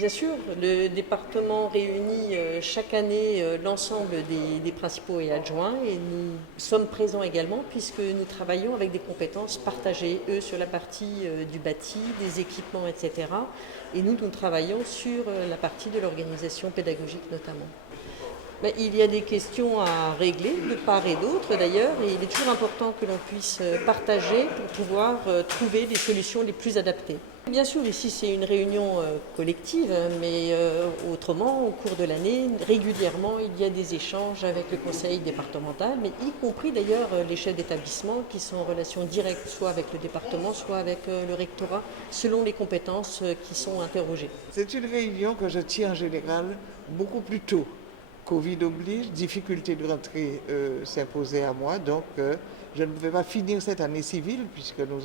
Bien sûr, le département réunit chaque année l'ensemble des principaux et adjoints et nous sommes présents également puisque nous travaillons avec des compétences partagées, eux sur la partie du bâti, des équipements, etc. Et nous travaillons sur la partie de l'organisation pédagogique notamment. Mais il y a des questions à régler de part et d'autre d'ailleurs, et il est toujours important que l'on puisse partager pour pouvoir trouver les solutions les plus adaptées. Bien sûr, ici c'est une réunion collective, mais autrement, au cours de l'année, régulièrement, il y a des échanges avec le conseil départemental, mais y compris d'ailleurs les chefs d'établissement qui sont en relation directe soit avec le département, soit avec le rectorat, selon les compétences qui sont interrogées. C'est une réunion que je tiens en général beaucoup plus tôt. Covid oblige, difficulté de rentrée s'imposait à moi, donc je ne pouvais pas finir cette année civile, puisque nous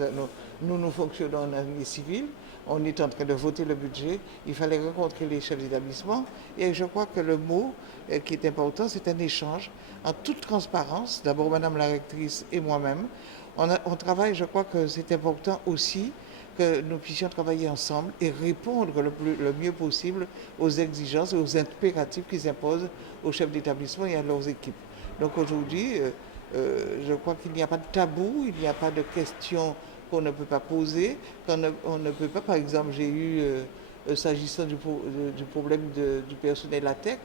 fonctionnons en année civile. On est en train de voter le budget, il fallait rencontrer les chefs d'établissement, et je crois que le mot qui est important, c'est un échange en toute transparence, d'abord Madame la rectrice et moi-même. On travaille, je crois que c'est important aussi que nous puissions travailler ensemble et répondre le mieux possible aux exigences et aux impératifs qui s'imposent aux chefs d'établissement et à leurs équipes. Donc aujourd'hui, je crois qu'il n'y a pas de tabou, il n'y a pas de questions qu'on ne peut pas poser. On ne peut pas, par exemple, j'ai eu, s'agissant du problème du personnel ATEC,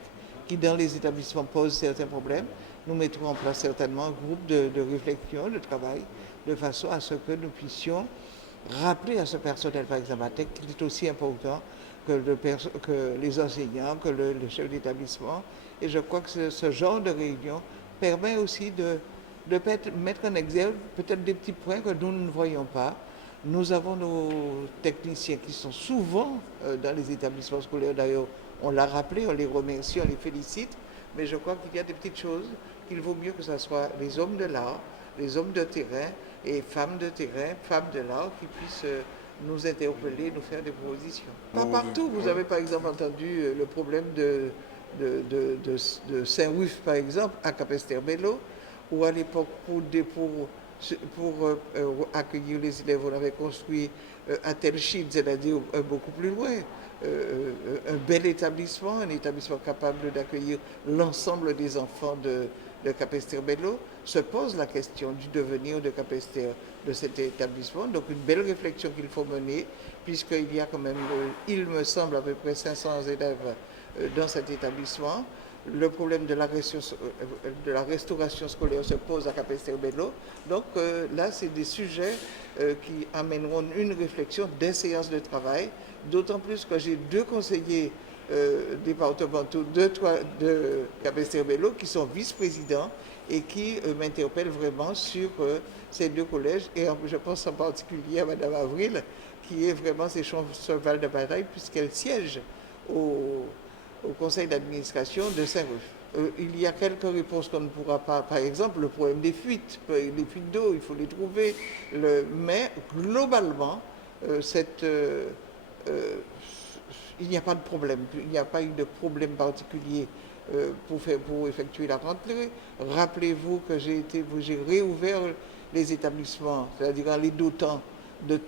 qui dans les établissements pose certains problèmes, nous mettrons en place certainement un groupe de réflexion, de travail, de façon à ce que nous puissions rappeler à ce personnel, par exemple, à TEC, qu'il est aussi important que les enseignants, que le chef d'établissement. Et je crois que ce genre de réunion permet aussi de mettre en exergue peut-être des petits points que nous ne voyons pas. Nous avons nos techniciens qui sont souvent dans les établissements scolaires. D'ailleurs, on l'a rappelé, on les remercie, on les félicite. Mais je crois qu'il y a des petites choses qu'il vaut mieux que ce soit les hommes de l'art, les hommes de terrain et femmes de terrain, femmes de l'art qui puissent nous interpeller, nous faire des propositions. Pas partout. Vous avez par exemple entendu le problème de Saint-Wulf, par exemple, à Capesterre-Belle-Eau, où à l'époque, accueillir les élèves, on avait construit à Telchid, c'est-à-dire beaucoup plus loin. Un bel établissement, un établissement capable d'accueillir l'ensemble des enfants de Capesterre-Belle-Eau, se pose la question du devenir de Capesterre, de cet établissement. Donc une belle réflexion qu'il faut mener, puisqu'il y a quand même, il me semble, à peu près 500 élèves dans cet établissement. Le problème de la restauration scolaire se pose à Capesterre-Belle-Eau. Donc là, c'est des sujets qui amèneront une réflexion des séances de travail, d'autant plus que j'ai deux conseillers départementaux de Capesterre-Belle-Eau qui sont vice-présidents et qui m'interpellent vraiment sur ces deux collèges. Et je pense en particulier à Mme Avril, qui est vraiment ses cheval de bataille, puisqu'elle siège au conseil d'administration de Saint-Wulf. Il y a quelques réponses qu'on ne pourra pas, par exemple le problème des fuites, les fuites d'eau, il faut les trouver, mais globalement, il n'y a pas de problème, il n'y a pas eu de problème particulier pour effectuer la rentrée. Rappelez-vous que j'ai réouvert les établissements, c'est-à-dire en les dotant de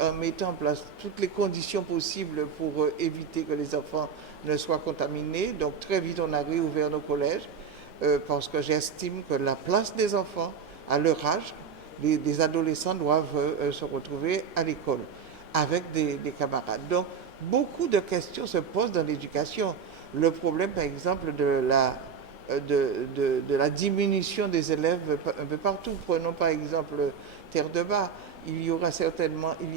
en mettant en place toutes les conditions possibles pour éviter que les enfants ne soient contaminés. Donc très vite, on a réouvert nos collèges parce que j'estime que la place des enfants, à leur âge, des adolescents doivent se retrouver à l'école avec des camarades. Donc beaucoup de questions se posent dans l'éducation. Le problème, par exemple, de la diminution des élèves un peu partout. Prenons par exemple Terre de Bas. Il y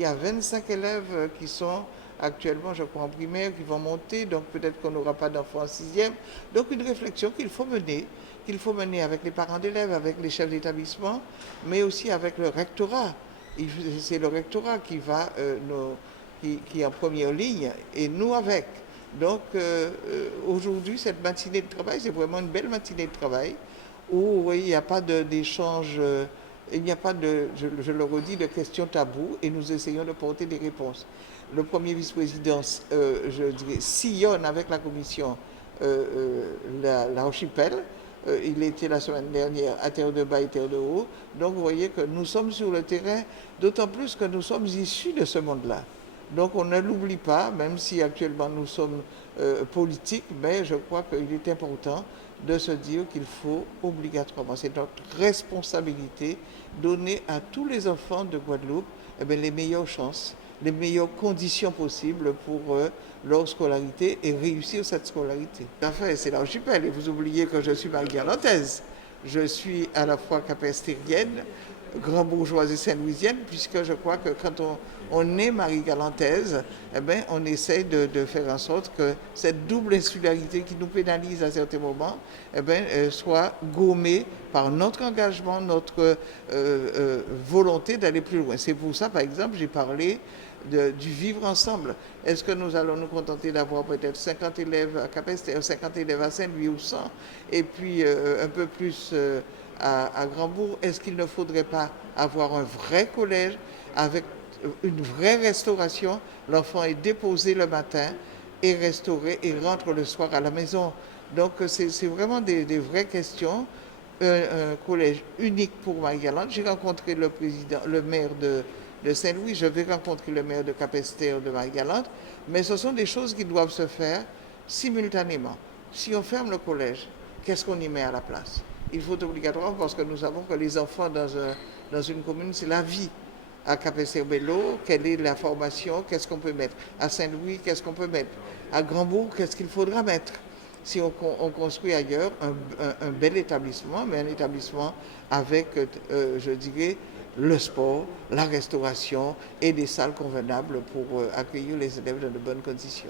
a 25 élèves qui sont actuellement, je crois, en primaire, qui vont monter, donc peut-être qu'on n'aura pas d'enfants en sixième. Donc une réflexion qu'il faut mener avec les parents d'élèves, avec les chefs d'établissement, mais aussi avec le rectorat. C'est le rectorat qui qui est en première ligne, et nous avec. Donc aujourd'hui, cette matinée de travail, c'est vraiment une belle matinée de travail, où oui, il n'y a pas d'échange. Il n'y a pas je le redis, de questions taboues et nous essayons de porter des réponses. Le premier vice-président, je dirais, sillonne avec la commission l'archipel. Il était la semaine dernière à Terre de Bas et Terre de Haut. Donc vous voyez que nous sommes sur le terrain, d'autant plus que nous sommes issus de ce monde-là. Donc on ne l'oublie pas, même si actuellement nous sommes politiques, mais je crois qu'il est important de se dire qu'il faut obligatoirement, c'est notre responsabilité, donner à tous les enfants de Guadeloupe les meilleures chances, les meilleures conditions possibles pour leur scolarité et réussir cette scolarité. Enfin, c'est l'archipel et vous oubliez que je suis marie-galantaise. Je suis à la fois capestérienne, grand-bourgeoise et saint-louisienne, puisque je crois que quand on est marie-galantaise, on essaie de faire en sorte que cette double insularité qui nous pénalise à certains moments soit gommée par notre engagement, notre volonté d'aller plus loin. C'est pour ça, par exemple, j'ai parlé du vivre ensemble. Est-ce que nous allons nous contenter d'avoir peut-être 50 élèves à Capesterre, 50 élèves à Saint-Louis ou 100, et puis un peu plus à Grandbourg? Est-ce qu'il ne faudrait pas avoir un vrai collège avec une vraie restauration? L'enfant est déposé le matin et restauré et rentre le soir à la maison. Donc c'est vraiment des vraies questions. Un collège unique pour Marie-Galante. J'ai rencontré le maire de Saint-Louis, je vais rencontrer le maire de Capesterre de Marie-Galante, mais ce sont des choses qui doivent se faire simultanément. Si on ferme le collège, qu'est-ce qu'on y met à la place? Il faut obligatoirement, parce que nous savons que les enfants dans une commune, c'est la vie. À Capesterre-Belle-Eau, quelle est la formation, qu'est-ce qu'on peut mettre? À Saint-Louis, qu'est-ce qu'on peut mettre? À Grandbourg, qu'est-ce qu'il faudra mettre? Si on construit ailleurs un bel établissement, mais un établissement avec, je dirais, le sport, la restauration et des salles convenables pour accueillir les élèves dans de bonnes conditions.